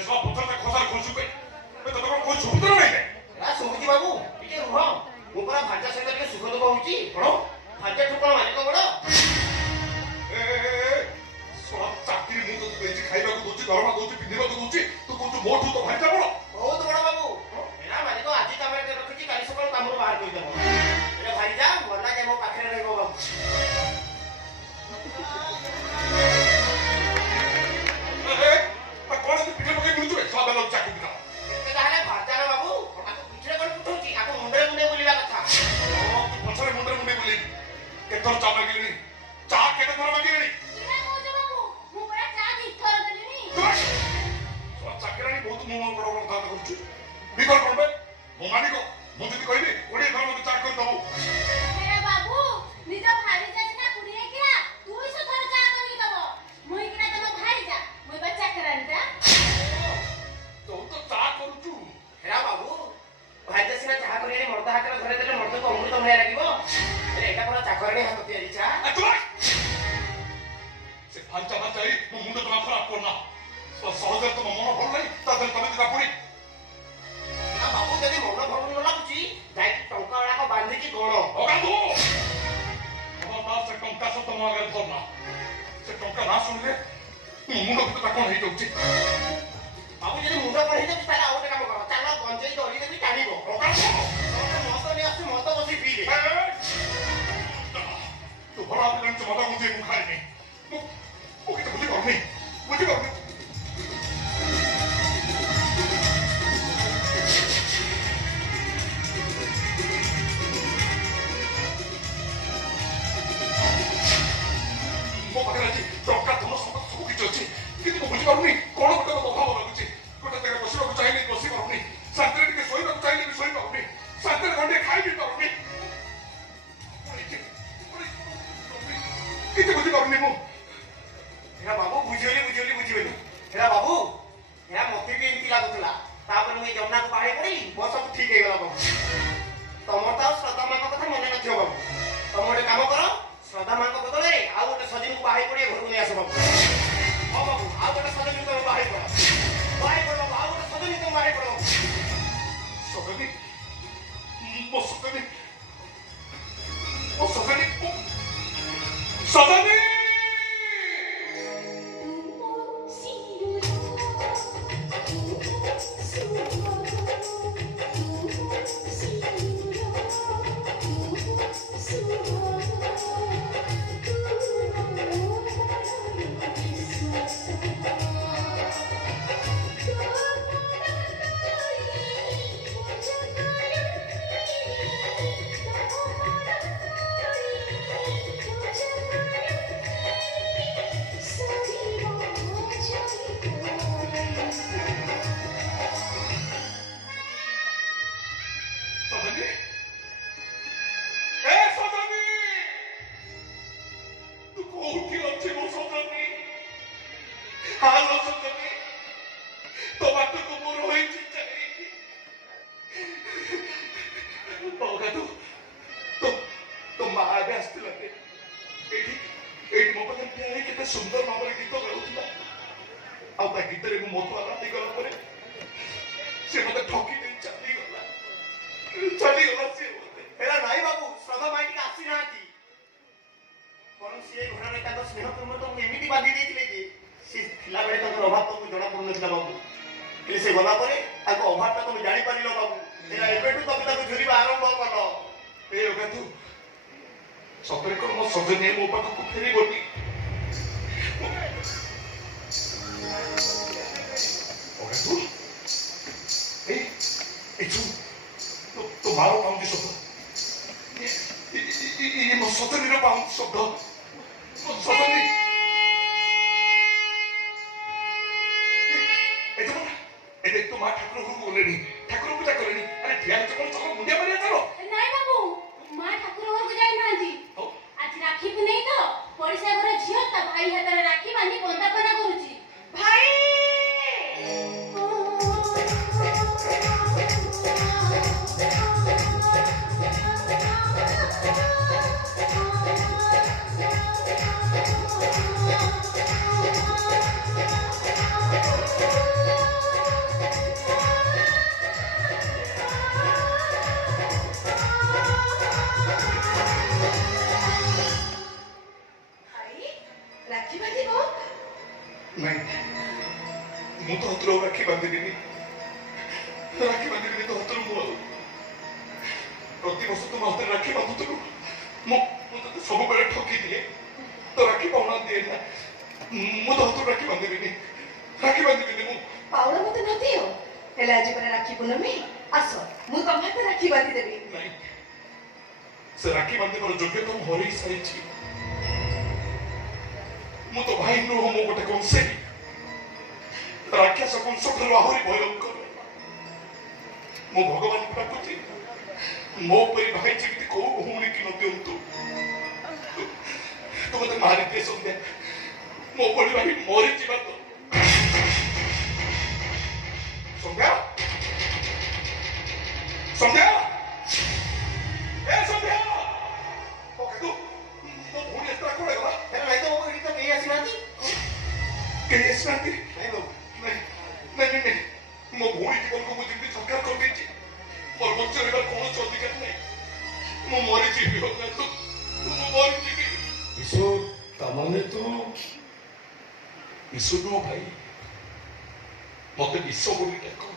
सब पत्थर खसार खोजु पे तो कौन कोई सुपुत्र नहीं ना सुबुजी बाबू टिके रुह मु परा भाजा सहित टिके सुख दुख होउची कोन भाजा ठुकण मालिक बड़ सब चाकरी मु तो बेची खाइबा को दोची दरमा दोची पिंधिबा को दोची तू कोन मोठू तो भाजा बड़ बहुत बड़ बाबू एना मालिक आज कामरे के रखी काली सकाळ कामरो बाहर करि देबो एले भाई जा मरना जे मो पाखरे रहइबो बाबू कौन से पिछले पके मिलुछु सब लोग चाकू बिना एते जाले भाजा रे बाबू आको पिछले कोन पुठौची आको मुंडे मुंडे बुलिबा कथा पछरे मुंडे मुंडे बुली केतर चा मागिलेनी चा केते थर मागिलेनी किरा कहू बाबू मु बड़ा चा दी थर देलिनी सब चाकरानी बहुत मुंह बड़ बड़ କଥା କରୁଛୁ ବିକଳ କରବେ ମୋ ମାଲିକ ମୁଁ ଯଦି କହିବି କୋଡିଏ ଥର ମତେ ଚା କରି ଦବୁ मेरा बाबू निज भारी जा ना कुड़िए किरा तू इस थर चा करके दबो मुई किरा तम भारी जा मुई बच्चा करांता ତୁ ତ ଚା କରୁଛୁ हेरा बाबू भाजा सिना चाहा करिए मर्द हाତରେ ଧରେ ଦେଲେ ମର୍ଦ को अमृत भया लागिवो एले एटा पूरा चाकरणी हाथ तियारी चा ତୁ ସେ ପାଞ୍ଚ ପାଞ୍ଚ ମୋ ମୁଣ୍ଡ ଜମା ଖରାପ କରନା ସହଜରେ ତମ ମନ ଭଲ ନାହିଁ ତା ଦେହରେ ତମେ ଦିଟା ପୁଣି ना बाबू जदी मन भल न लागुची जाई टंका वाला को बांधी की गण ଅଗାଧୁ ଖବରଦାର ସେ ଟଙ୍କା ସହ ତମ ଆଗରେ ଧରନା ସେ ଟଙ୍କା ନା ଶୁଣିଲେ ମୋ ମୁଣ୍ଡ ଭିତରଟା କଣ ହେଇଯାଉଛି बाबू जदी मुंड पर हे जदी ताला आउटे काम कर चालो गंजई दड़ी देबी टाणीबो ଅଗାଧୁ मत ने आसी मत बसी पी ले ତୁ ଭଲ ଭାବରେ ଜାଣିଛୁ ମଦ ବୁଝେଇ ମୁଁ ଖାଇନି ମୁଁ କିଛି ବୁଝିପାରୁନି ବୁଝିପାରୁନି ମୋ ପାଖରେ ଆଜି ଟଙ୍କା ଧନ ସମ୍ପତ୍ତି ସବୁ କିଛି ଅଛି କିନ୍ତୁ ମୁଁ ବୁଝିପାରୁନି କଣ ଗୋଟେ ଅଭାବ ଲାଗୁଛି ଗୋଟେ ଜାଗାରେ ବସିବାକୁ ଚାହିଁଲେ ବସିପାରୁନି ଶାନ୍ତିରେ ଟିକେ ଶୋଇବାକୁ ଚାହିଁଲେ ବି ଶୋଇପାରୁନି ଶାନ୍ତିରେ ଖଣ୍ଡେ ଖାଇ ବି ପାରୁନି କିଛି ବୁଝିପାରୁନି ମୁଁ हेरा बाबू बुझिबेली हेरा बाबू हेरा मते भी एंती लागुतला तापर मुई जमुना को बाहे पड़ी बस सब ठीक हे गला बाबू तमर ता श्रद्धा मां कथा मने नथियो बाबू तम गोटे काम करो श्रद्धा मां को बदले आ गोटे सजिन को बाहे पड़ी घर को नै आसो बाबू हां बाबू आ गोटे सजिन को बाहे पड़ बाबू आ गोटे सजिन को बाहे पड़ सगनी सगनी सुंदर भाव गीत गाउला गीत मधुआ राति गला से मत ठकी दे चली गला से हेरा नाई बाबू श्रद्धा माई के आसी नाती कोन से घर रे का स्नेह तुम तो एमिति बांधी देथिले कि से खिला बेले तो अभाव तो जणा पड़ नथिला बाबू कि से गला परे ताको अभाव तो तुम जानि पारिलो बाबू हेरा एबेटू तब ताको झुरीबा आरंभ कलो ए ओका तू सतरे को मो सजने मो पाख को फेरी बोली ओका तू ए तू तो मारो पाउंडी शब्द ये मो सतने पाउंड शब्द मो सतने ए तो मां ठाकुर को बोलेनी ठाकुर पूजा करेनी अरे ध्यान से कौन सब मुंडिया मारिया चलो नहीं बाबू मां ठाकुर घर को जाई नांदी आज राखी को नहीं तो पड़िसा घर झियो ता भाई हाथ राखी बांधी बंदापना करूची भाई ନାଇଁ ମୁଁ ତୋ ହାତରୁ ଆଉ ରାକ୍ଷୀ ବାନ୍ଧିବିନି ତୋ ହାତରୁ ମୁଁ ଆଉ ପ୍ରତିବର୍ଷ ତୁ ମୋ ହାତରେ ରାକ୍ଷୀ ବାନ୍ଧୁଥିଲୁ ମୁଁ ତୋତେ ସବୁବେଳେ ଠକି ଦିଏ ତୋ ରାକ୍ଷୀ ପାଉଣା ଦିଏ ନା ମୁଁ ତୋ ହାତରୁ ରାକ୍ଷୀ ବାନ୍ଧିବିନି ମୁଁ ପାଉଣା ମତେ ନଦିଅ ହେଲେ ଆଜି ପରା ରାକ୍ଷୀ ପୂର୍ଣ୍ଣମୀ ଆସ ମୁଁ ତମ ହାତରେ ରାକ୍ଷୀ ବାନ୍ଧିଦେବି ନାଇଁ ସେ ରାକ୍ଷୀ ବାନ୍ଧିବାର ଯୋଗ୍ୟତା ମୁଁ ହରେଇ ସାରିଛି ମୁଁ ତ ଭାଇ ନୁହଁ ମୁଁ ଗୋଟେ କଂସେଇ ରାକ୍ଷସ କଂସଠାରୁ ଆହୁରି ଭୟଙ୍କର ମୁଁ ଭଗବାନଙ୍କୁ ଡାକୁଛି ମୋ ପରି ଭାଇ ଯେମିତି କୋଉ ଭଉଣୀ କି ନ ଦିଅନ୍ତୁ ତୁ ମତେ ମାରିଦିଏ ସନ୍ଧ୍ୟା ମୋ ପରି ଭାଇ ମରିଯିବା ତ ସନ୍ଧ୍ୟା ସନ୍ଧ୍ୟା ଏ ସନ୍ଧ୍ୟା ମୋ ଭଉଣୀ ଏତେ କୁଆଡ଼େ ଗଲା ହେଲେ ଭାଇ ତ ଏଠି ତ କେହି ଆସିନାହାନ୍ତି କେହି ଆସିନାହାନ୍ତି ନାଇଁ ବାବୁ ନାଇଁ ମୋ ଭଉଣୀ ଜୀବନକୁ ମୁଁ ଯେମିତି ସରକାର କରିଦେଇଛି ମୋର ବଞ୍ଚ ରହିବାର କୌଣସି ଅଧିକାର ନାହିଁ ମୁଁ ମରିଯିବି ଅଜ୍ଞାତ ମୁଁ ମରିଯିବି ବିଶୁ ତାମାନେ ତୁ ବିଶୁ ନୁହଁ ଭାଇ ମତେ ବିଷ ବୋଲି ଡାକ